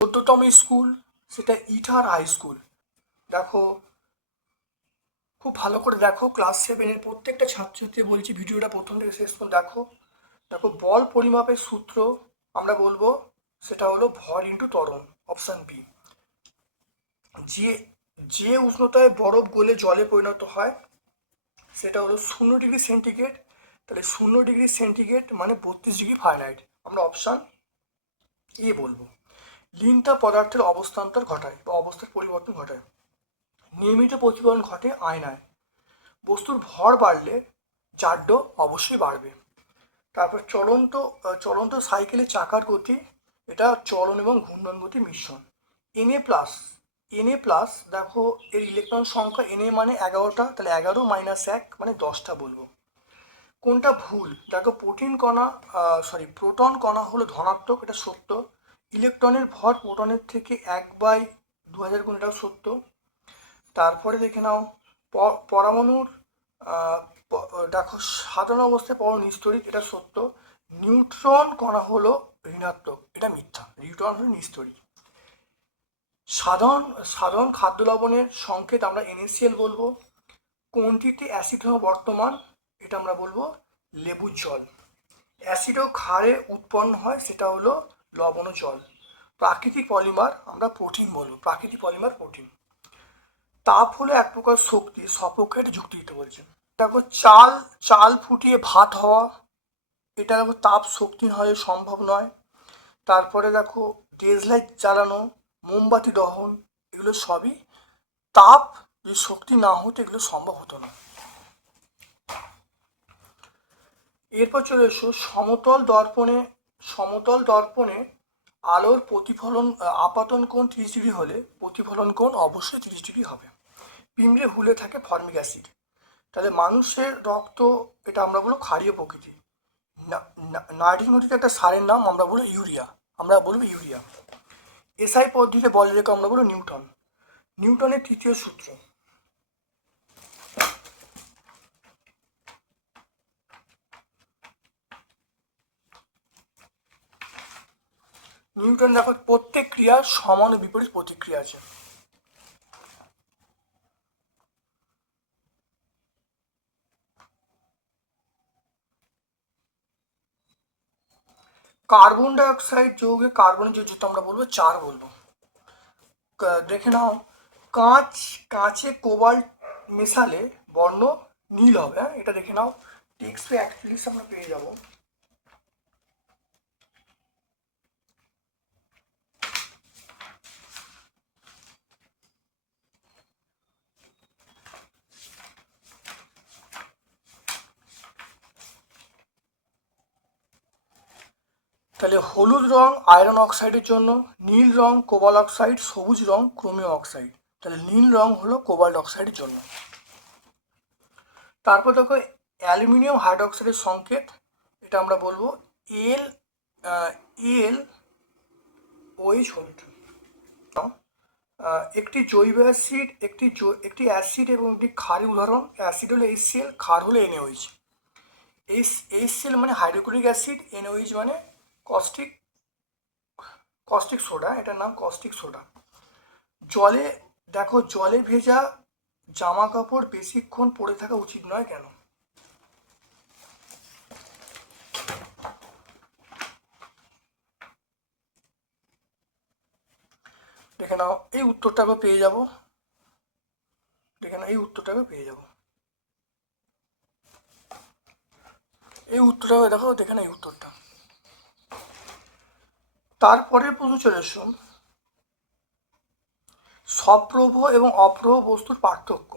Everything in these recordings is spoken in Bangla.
চোদ্দতম স্কুল, সেটা ইটার হাই স্কুল। দেখো, খুব ভালো করে দেখো, ক্লাস সেভেনের প্রত্যেকটা ছাত্রছাত্রী বলছি ভিডিওটা প্রথম থেকে শেষ পর্যন্ত দেখো। দেখো, বল পরিমাপের সূত্র আমরা বলব, সেটা হলো ভর ইন্টু তরণ অপশান বি যে যে উষ্ণতায় বরফ গলে জলে পরিণত হয় সেটা হলো শূন্য ডিগ্রি সেন্টিগ্রেড। তাহলে শূন্য ডিগ্রি সেন্টিগ্রেড মানে বত্রিশ ডিগ্রি ফারেনহাইট। আমরা অপশান এ বলব। লিনটা পদার্থের অবস্থান্তর ঘটায় বা অবস্থার পরিবর্তন ঘটায়। নিয়মিত প্রতিফলন ঘটে আয়নায়। বস্তুর ভর বাড়লে জাড্য অবশ্যই বাড়বে। তারপর চলন্ত চলন্ত সাইকেলের চাকার গতি, এটা চলন এবং ঘূর্ণন গতি মিশ্রণ। এনএ প্লাস এনএ প্লাস দেখো এর ইলেকট্রন সংখ্যা এনএ মানে এগারোটা, তাহলে এগারো মাইনাস এক মানে দশটা বলব। কোনটা ভুল? দেখো প্রোটিন কণা সরি প্রোটন কণা হলো ধনাত্মক, এটা সত্য। ইলেকট্রনের ভর প্রোটনের থেকে এক বাই দু হাজার গুণ, এটাও সত্য। তারপরে দেখে নাও পরমাণুর দেখো সাধারণ অবস্থায় পরমাণু নিস্তরিত এটা সত্য। নিউট্রন কণা হলো ঋণাত্মক, এটা মিথ্যা। নিউট্রন হলো নিস্তরিত সাধারণ সাধারণ খাদ্য লবণের সংকেত আমরা এনএসিএল বলব। কোনটিতে অ্যাসিড হওয়া বর্তমান, এটা আমরা বলব লেবুর জল। অ্যাসিড ও ক্ষারে উৎপন্ন হয়, সেটা হলো লবণ জল। প্রাকৃতিক পলিমার আমরা প্রোটিন বলব, প্রাকৃতিক পলিমার প্রোটিন তাপ হলো এক প্রকার শক্তি, সপক্ষে এটা যুক্তি দিতে বলছেন। দেখো চাল চাল ফুটিয়ে ভাত হওয়া। এটা দেখো তাপ শক্তি হয়, সম্ভব নয়। তারপরে দেখো ডেজলাইট জ্বালানো। মোমবাতি দহন, এগুলো সবই তাপ যে শক্তি না হতো এগুলো সম্ভব হতো না। এরপর চলে এসো, সমতল দর্পণে সমতল দর্পণে আলোর প্রতিফলন আপাতন কোণ তিরিশ ডিগ্রি হলে প্রতিফলন কোণ অবশ্যই তিরিশ ডিগ্রি হবে। পিঁমড়ে হুলে থাকে ফর্মিক অ্যাসিড। তাহলে মানুষের রক্ত, এটা আমরা বলব ক্ষারীয় প্রকৃতি। নাইট্রিক নদীতে একটা সারের নাম আমরা বলব ইউরিয়া। আমরা বলব ইউরিয়া। এসআই পদ্ধতিতে বল রেখে আমরা বলব নিউটন। নিউটনের তৃতীয় সূত্র। নিউটন দেখো, প্রত্যেক ক্রিয়ার সমান বিপরীত প্রতিক্রিয়া আছে। কার্বন ডাই অক্সাইড যৌগে কার্বনের যে যুক্ত আমরা বলব চার বলব কা- দেখে নাও কাঁচ কাঁচে কোবাল্ট মেশালে বর্ণ নীল হবে হ্যাঁ এটা দেখে নাও টেক্সট একচল্লিশ আমরা পেয়ে যাব তাহলে হলুদ রং আয়রন অক্সাইডের জন্য, নীল রং কোবাল অক্সাইড, সবুজ রং ক্রোমিয় অক্সাইড। তাহলে নীল রং হলো কোবাল্ট অক্সাইডের জন্য। তারপর দেখো, অ্যালুমিনিয়াম হাইড্রোক্সাইডের সংকেত, এটা আমরা বলব এল এল ওইচ হোল্ড একটি জৈব অ্যাসিড, একটি একটি অ্যাসিড এবং একটি ক্ষারের উদাহরণ। অ্যাসিড হলো এইচসিএল ক্ষার হলো এনএইচ এইচ এইচসিএল মানে হাইড্রোক্লোরিক অ্যাসিড এনওইচ মানে কস্টিক কস্টিক সোডা এটার নাম কস্টিক সোডা জলে, দেখো জলে ভেজা জামা কাপড় বেশিক্ষণ পরে থাকা উচিত নয় কেন? দেখে নাও, এই উত্তরটাকে পেয়ে যাব। দেখে নাও, এই উত্তরটাকে পেয়ে যাব। এই উত্তরটাকে দেখো, দেখে নাও এই উত্তরটা। তারপরের প্রশ্ন চলে এসো সপ্রভ এবং অপ্রভ বস্তুর পার্থক্য।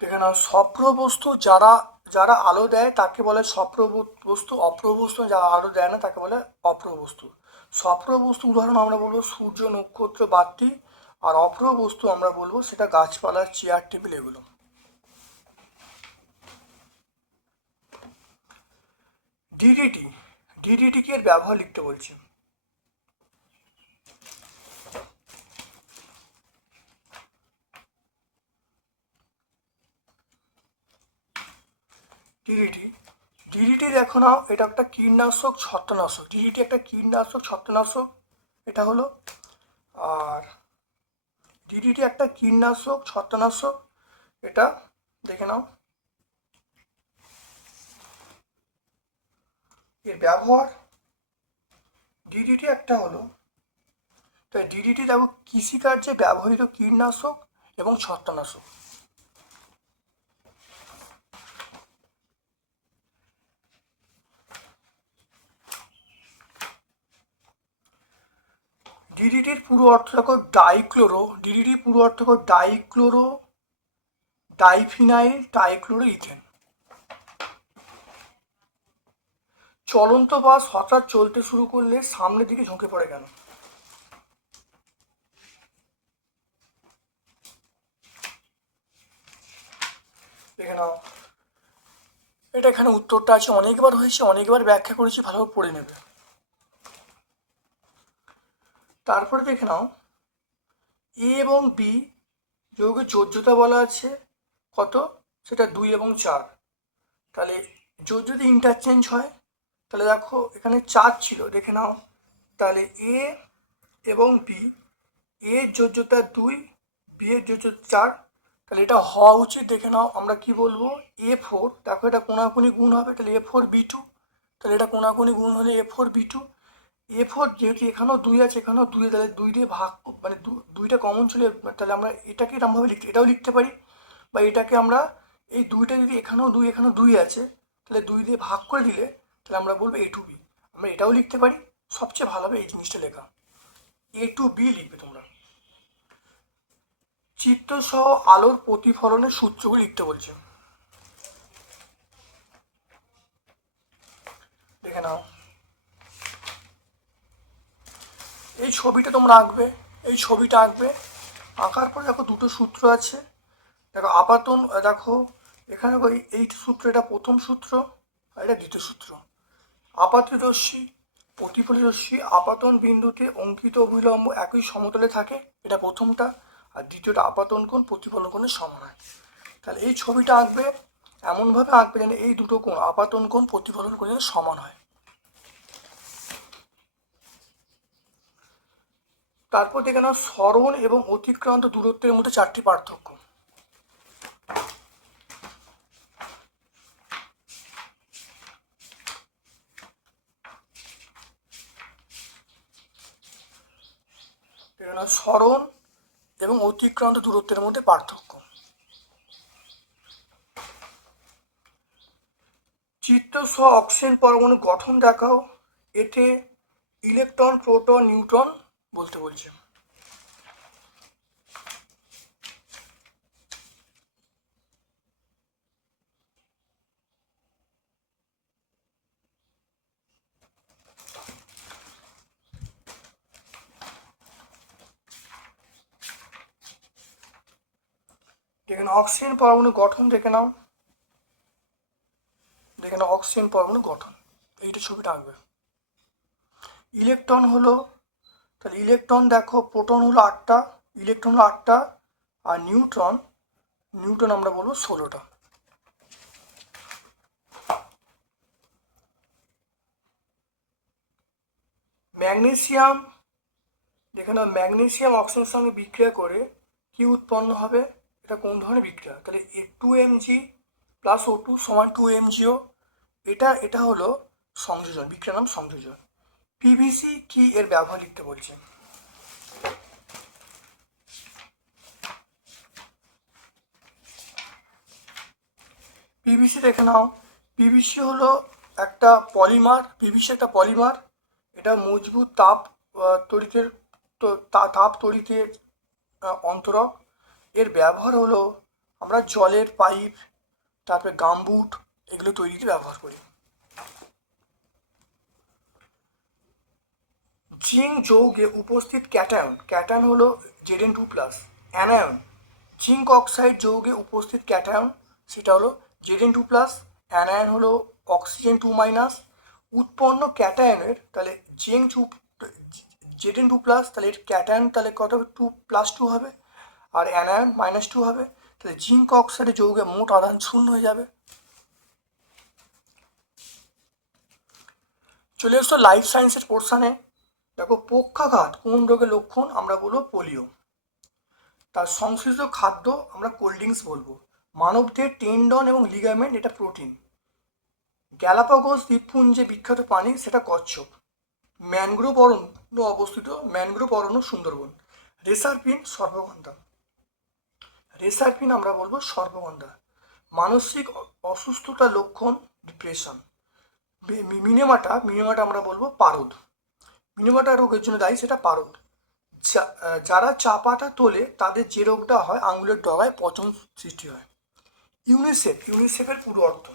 দেখে সপ্রভ বস্তু যারা যারা আলো দেয়, তাকে বলে সপ্রভ বস্তু, অপ্রভ বস্তু, যারা আলো দেয় না, তাকে বলে অপ্রভ বস্তু। সপ্রভ বস্তু উদাহরণ আমরা বলব সূর্য, নক্ষত্র, বাতি আর অপ্রভ বস্তু আমরা বলব সেটা গাছপালার চেয়ার টেবিল এগুলো। ডিডিটি ডিডিটিকে এর ব্যবহার লিখতে বলছি। ডিডিটি ডিডিটি দেখো নাও, এটা একটা কীটনাশক, ছত্রনাশক। ডিডিটি একটা কীটনাশক, ছত্রনাশক, এটা হলো আর ডিডিটি একটা কীটনাশক ছত্রনাশক এটা দেখে নাও। এর ব্যবহার ডিডিটি একটা হলো। তাই ডিডিটি দেখো কৃষিকার্যে ব্যবহৃত কীটনাশক এবং ছত্রনাশক ডিডিটির পুরো অর্থ দেখো ডাইক্লোরো ডিডিটির পুরো অর্থ দেখো ডাইক্লোরো ডাইফিনাইল ডাইক্লোরো ইথেন চলন্ত বাস হঠাৎ চলতে শুরু করলে সামনের দিকে ঝুঁকে পড়ে কেন? দেখে নাও। এটা এখানে উত্তরটা আছে, অনেকবার হয়েছে, অনেকবার ব্যাখ্যা করেছি ভালোভাবে পড়ে নেবে। তারপরে দেখে নাও এ এবং বি যৌগের যোজ্যতা বলা আছে, কত? সেটা দুই এবং চার। তাহলে যোগ যদি ইন্টারচেঞ্জ হয়, তাহলে দেখো এখানে চার ছিল, দেখে নাও। তাহলে এ এবং বি এর যোজ্যতা দুই বি এর যোজ্যতা চার। তাহলে এটা হওয়া উচিত, দেখে নাও আমরা কি বলব? এ ফোর দেখো এটা কোনাকুনি গুণ হবে, তাহলে এ ফোর বি টু তাহলে এটা কোনাকুনি গুণ হলে A four B two A four যেহেতু এখানেও দুই আছে, এখানেও দুই, তাহলে দুই দিয়ে ভাগ মানে দুইটা কমন ছিল তাহলে আমরা এটাকে এরকমভাবে লিখতে, এটাও লিখতে পারি, বা এটাকে আমরা এই দুইটা যদি এখানেও দুই এখানেও দুই আছে, তাহলে দুই দিয়ে ভাগ করে দিলে, তাহলে আমরা বলব এ টু বি আমরা এটাও লিখতে পারি, সবচেয়ে ভালো হবে এই জিনিসটা লেখা। এ টু বি লিখবে তোমরা। চিত্র সহ আলোর প্রতিফলনের সূত্রগুলো লিখতে বলছে। দেখে নাও। এই ছবিটা তোমরা আঁকবে, এই ছবিটা আঁকবে। আঁকার পরে দেখো দুটো সূত্র আছে। দেখো আপাতন দেখো এখানে এই- সূত্র, এটা প্রথম সূত্র আর এটা দ্বিতীয় সূত্র। আপাত রশ্মি প্রতিফলিত রশ্মি আপাতন বিন্দুতে অঙ্কিত অবিলম্ব একই সমতলে থাকে, এটা প্রথমটা। আর দ্বিতীয়টা আপাতন কোণ, প্রতিফলন কোণের সমান হয়। তাহলে এই ছবিটা আঁকবে, এমনভাবে আঁকবে যেন এই দুটো কোণ, আপাতন কোণ, প্রতিফলন কোণের সমান হয়। তারপর দেখে নাও, স্মরণ এবং অতিক্রান্ত দূরত্বের মধ্যে চারটি পার্থক্য। স্মরণ এবং অতিক্রান্ত দূরত্বের মধ্যে পার্থক্য। চিত্র সহ অক্সিজেন পরমাণু গঠন দেখাও। এতে ইলেকট্রন, প্রোটন, নিউট্রন বলতে বলছে। অক্সিজেন পরমাণু গঠন দেখে নাও। দেখে নাও অক্সিজেন পরমাণু গঠন। এইটা ছবিটা আঁকবে। ইলেকট্রন হলো তাহলে ইলেকট্রন দেখো, প্রোটন হলো আটটা, ইলেকট্রন হলো আটটা, আর নিউট্রন নিউট্রন আমরা বলব ষোলোটা। ম্যাগনেসিয়াম যেখানে ম্যাগনেসিয়াম অক্সিজেনের সঙ্গে বিক্রিয়া করে কি উৎপন্ন হবে? এটা কোন ধরনের বিক্রিয়া? তাহলে two M G plus O two সমান টু এম জিও এটা এটা হলো সংযোজন, বিক্রিয়ার নাম সংযোজন। পিভিসি কি এর ব্যবহার লিখতে বলছে পিভিসি দেখে নাও। পিভিসি হলো একটা পলিমার পিভিসি একটা পলিমার। এটা মজবুত তাপ তড়িতের তাপ তড়িতের অন্তরক। এর ব্যবহার হলো আমরা জলের পাইপ, তারপরে গামবুট, এগুলো তৈরিতে ব্যবহার করি। জিঙ্ক যৌগে উপস্থিত ক্যাটায়ন। ক্যাটায়ন হলো Z N two plus. Anion. Zinc oxide যৌগে উপস্থিত ক্যাটায়ন, সেটা হলো Z N two plus. Anion হলো অক্সিজেন টু মাইনাস। উৎপন্ন ক্যাটায়নের, তাহলে gen two, Z N two plus, তাহলে এর ক্যাটায়ন তাহলে কত হবে? টু প্লাস টু হবে। আর অ্যানায়ন মাইনাস টু হবে। তাহলে জিঙ্ক অক্সাইডের যৌগে মোট আধান শূন্য হয়ে যাবে। চলে এসছো লাইফ সায়েন্সের পোর্শনে। দেখো পক্ষাঘাত, কোন রোগের লক্ষণ? আমরা বলব পোলিও। তার সংশ্লিষ্ট খাদ্য আমরা কোল্ড ড্রিঙ্কস বলব। মানবদের টেন্ডন এবং লিগামেন্ট এটা প্রোটিন গ্যালাপাগোস দ্বীপপুঞ্জে বিখ্যাত প্রাণী, সেটা কচ্ছপ। ম্যানগ্রোভ অরণ্য অবস্থিত, ম্যানগ্রোভ অরণ্য সুন্দরবন। রেসারপিন সর্বগন্ধা। রেসারপিন আমরা বলব সর্বগন্ধা। মানসিক অসুস্থতার লক্ষণ ডিপ্রেশন মিনেমাটা মিনেমাটা আমরা বলব পারদ। মিনেমাটা রোগের জন্য দায়ী, সেটা পারদ যারা চাপাটা তোলে, তাদের যে রোগটা হয়, আঙুলের ডগায় পচন সৃষ্টি হয়। ইউনিসেফ, ইউনিসেফের পুরো অর্থ।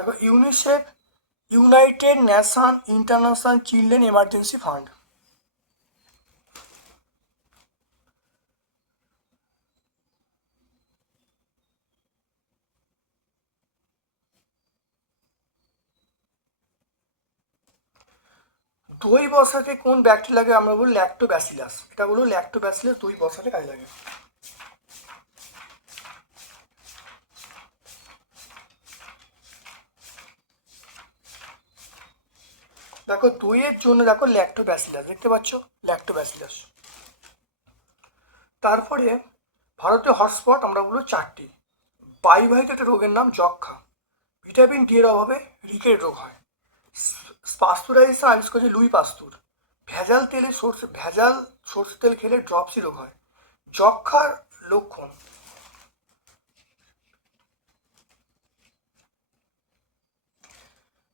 দেখো UNICEF United nation international children emergency fund দই বসাতে কোন ব্যাকটেরিয়াকে আমরা বলি ল্যাক্টোব্যাসিলাস। এটা বলব ল্যাক্টোব্যাসিলাস দই বসাতে কাজে লাগে। দেখো দইয়ের জন্য দেখো ল্যাক্টোব্যাসিলাস দেখতে পাচ্ছ? ল্যাক্টোব্যাসিলাস তারপরে ভারতীয় হটস্পট আমরা বলব চারটি। বায়ুবাহিত একটা রোগের নাম যক্ষা ভিটামিন ডি এর অভাবে রিকেট রোগ হয়। পাস্তুরাইজেশন আবিষ্কার করেছে লুই পাস্তুর। ভেজাল তেলে সর্ষে, ভেজাল সর্ষে তেল খেলে ড্রপসি রোগ হয়। যক্ষার লক্ষণ।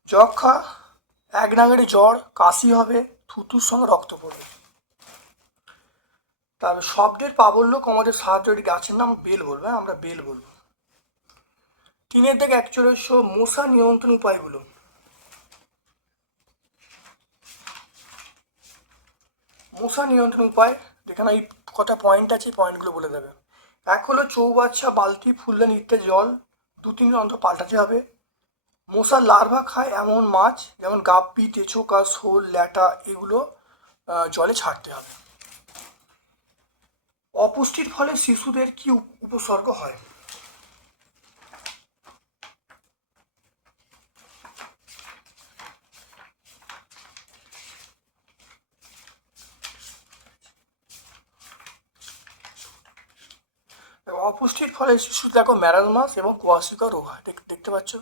যক্ষা এক নাগারে জ্বর, কাশি হবে, থুতুর সঙ্গে রক্ত পড়বে। তারপর শব্দের প্রাবল্য কমাতে সাহায্যকারী গাছের নাম বেল বলব হ্যাঁ আমরা বেল বলব। তিনের দিকে একচল্লিশশো মশা নিয়ন্ত্রণ উপায়গুলো। মশা নিয়ন্ত্রণ উপায়, যেখানে এই কটা পয়েন্ট আছে পয়েন্টগুলো বলে দেবে। এক হলো চৌবাচ্চা, বালতি, ফুলদানি ইত্যাদি জল দু তিন অন্তর পাল্টাতে হবে। মশার লার্ভা খায় এমন মাছ, যেমন গাপ্পি তেছোকা শোল, ল্যাটা, এগুলো জলে ছাড়তে হবে। অপুষ্টির ফলে শিশুদের কি উপ- উপসর্গ হয়? অপুষ্টির ফলে শিশু দেখো ম্যারাজমাস এবং কোয়াশিকা রোগ হয়। দেখ- দেখতে পাচ্ছ?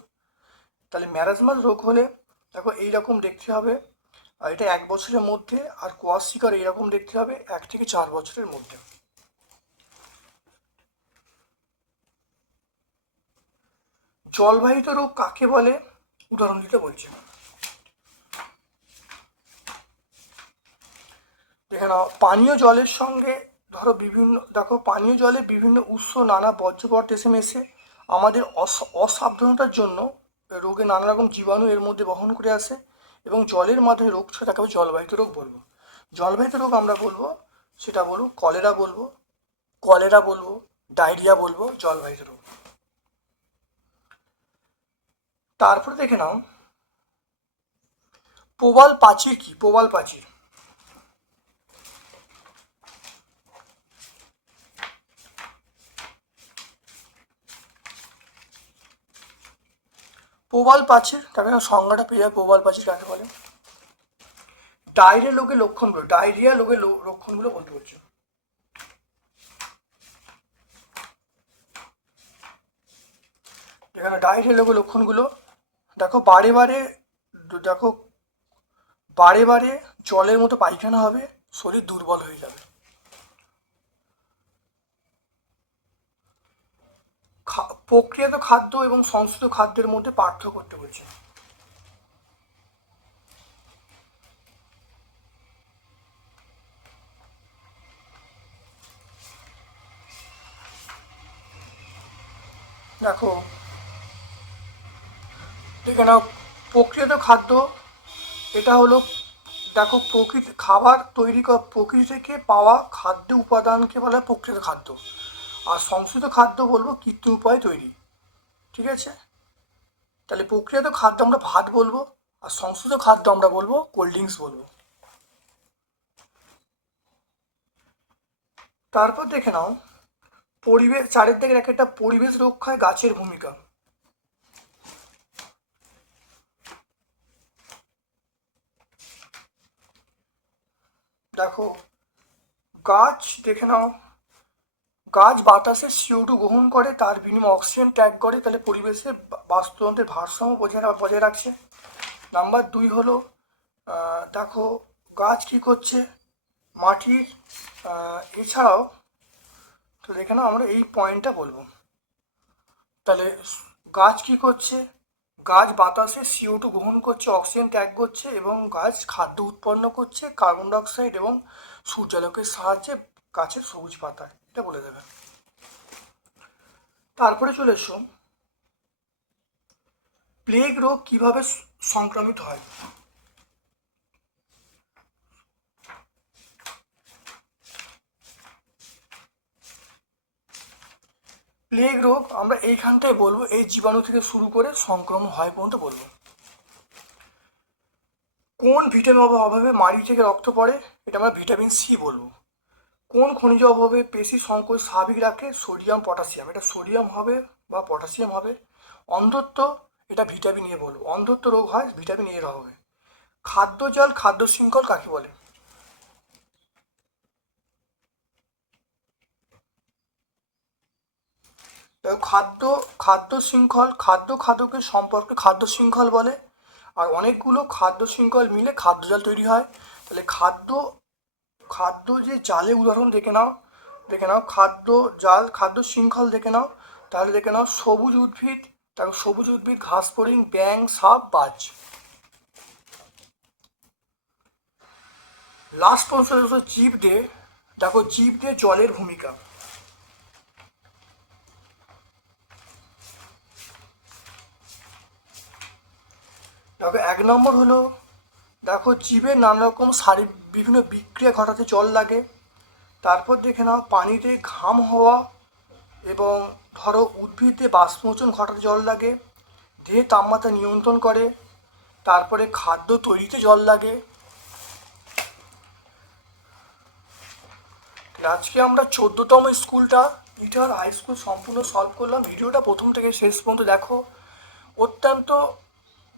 তাহলে ম্যারাজমাস রোগ হলে দেখো এইরকম দেখতে হবে, আর এটা এক বছরের মধ্যে, আর কোয়াশিকার এইরকম দেখতে হবে, এক থেকে চার বছরের মধ্যে। জলবাহিত রোগ কাকে বলে? উদাহরণ দিতে বলছি। দেখে নাও, পানীয় জলের সঙ্গে ধরো বিভিন্ন, দেখো পানীয় জলে বিভিন্ন উৎস, নানা বর্জ্যপদার্থ এসে মেশে আমাদের অস- অসাবধানতার জন্য রোগে নানা রকম জীবাণু এর মধ্যে বহন করে আসে এবং জলের মাধ্যমে রোগ ছড়ে তাকে জলবাহিত রোগ বলব। জলবাহিত রোগ আমরা বলব, সেটা বলব কলেরা বলব কলেরা বলব, ডায়রিয়া বলব, জলবাহিত রোগ। তারপরে দেখে নাও, প্রবাল প্রাচীর কি? প্রবাল প্রাচীর প্রবাল প্রাচীর তাকে সংজ্ঞাটা পেয়ে যাবে প্রবাল প্রাচীর কাকে বলে। ডায়রিয়া লোকের লক্ষণগুলো, ডায়রিয়া লোকের লক্ষণগুলো বলতে বলছো। এখানে ডায়রিয়া লোকের লক্ষণগুলো, দেখো বারে বারে, দেখো বারে বারে জলের মতো পায়খানা হবে, শরীর দুর্বল হয়ে যাবে। প্রক্রিয়াত খাদ্য এবং সংস্কৃত খাদ্যের মধ্যে পার্থক্য করতে বলছে। দেখো দেখে প্রকৃত খাদ্য, এটা হলো, দেখো, প্রকৃতি, খাবার তৈরি প্রকৃতি থেকে পাওয়া খাদ্য উপাদানকে বলা হয় প্রকৃত খাদ্য। আর সংস্কৃত খাদ্য বলব কৃত্রিম উপায়ে তৈরি। ঠিক আছে? তাহলে প্রক্রিয়াত খাদ্য আমরা ভাত বলব, আর সংস্কৃত খাদ্য আমরা বলব কোল্ড ড্রিঙ্কস বলব। তারপর দেখে নাও পরিবেশ চারিদিকে এক একটা পরিবেশ রক্ষায় গাছের ভূমিকা। দেখো, গাছ, দেখে নাও গাছ বাতাসে সিও টু গ্রহণ করে, তার বিনিময়ে অক্সিজেন ত্যাগ করে, তাহলে পরিবেশে বাস্তুতন্ত্রের ভারসাম্য বজায় বজায় রাখছে। নাম্বার দুই হলো দেখো, গাছ কী করছে? মাটির এছাড়াও, তো দেখে না আমরা এই পয়েন্টটা বলব। তাহলে, গাছ কি করছে? গাছ বাতাসে সিও টু গ্রহণ করছে অক্সিজেন ত্যাগ করছে এবং গাছ খাদ্য উৎপন্ন করছে কার্বন ডাইঅক্সাইড এবং সূর্যালোকের সাহায্যে গাছের সবুজ পাতা এটা বলে দেবে। তারপরে চলে এসো। প্লেগ রোগ কীভাবে সংক্রমিত হয়? প্লেগ রোগ আমরা এইখানটায় বলব, এই জীবাণু থেকে শুরু করে সংক্রমণ হয় পর্যন্ত বলব। কোন ভিটামিন অভাবে মাড়ি থেকে রক্ত পড়ে, এটা আমরা ভিটামিন সি বলব। কোন খনিজ অভাবে পেশি সংকোচ স্বাভাবিক রাখে? Sodium, potassium. এটা সোডিয়াম হবে বা পটাশিয়াম হবে। অন্ধত্ব, এটা ভিটামিন এ বলব অন্ধত্ব রোগ হয়, ভিটামিন এর অভাবে খাদ্য জল, খাদ্য শৃঙ্খল কাকে বলে? খাদ্য খাদ্য শৃঙ্খল, খাদ্য খাদ্যকে সম্পর্কে খাদ্য শৃঙ্খল বলে। আর অনেকগুলো খাদ্য শৃঙ্খল মিলে খাদ্য জল তৈরি হয়। তাহলে খাদ্য খাদ্য যে জালে উদাহরণ দেখে নাও দেখে নাও, খাদ্য জাল, খাদ্য শৃঙ্খল দেখে নাও, তাহলে দেখে নাও, সবুজ উদ্ভিদ তারপর সবুজ উদ্ভিদ, ঘাস, ফড়িং ব্যাং সাপ, বাজ। লাস্ট প্রশ্ন হচ্ছে জীব দিয়ে দেখো জীব দিয়ে জলের ভূমিকা। দেখো এক নম্বর হলো, দেখো, জীবের নানা রকম শারীর বিভিন্ন বিক্রিয়া ঘটাতে জল লাগে। তারপর দেখে নাও, পানিতে ঘাম হওয়া এবং ধরো উদ্ভিদে বাষ্পমোচন ঘটাতে জল লাগে, দেহে তাপমাত্রা নিয়ন্ত্রণ করে, তারপরে খাদ্য তৈরিতে জল লাগে। আজকে আমরা চোদ্দতম স্কুলটা, ইটার হাই স্কুল সম্পূর্ণ সলভ করলাম। ভিডিওটা প্রথম থেকে শেষ পর্যন্ত দেখো। অত্যন্ত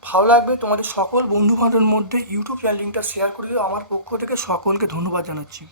ভালো লাগবে তোমাদের সকল বন্ধু বান্ধবের মধ্যে ইউটিউব চ্যানেল লিঙ্কটা শেয়ার করে দিও। আমার পক্ষ থেকে সকলকে ধন্যবাদ জানাচ্ছি।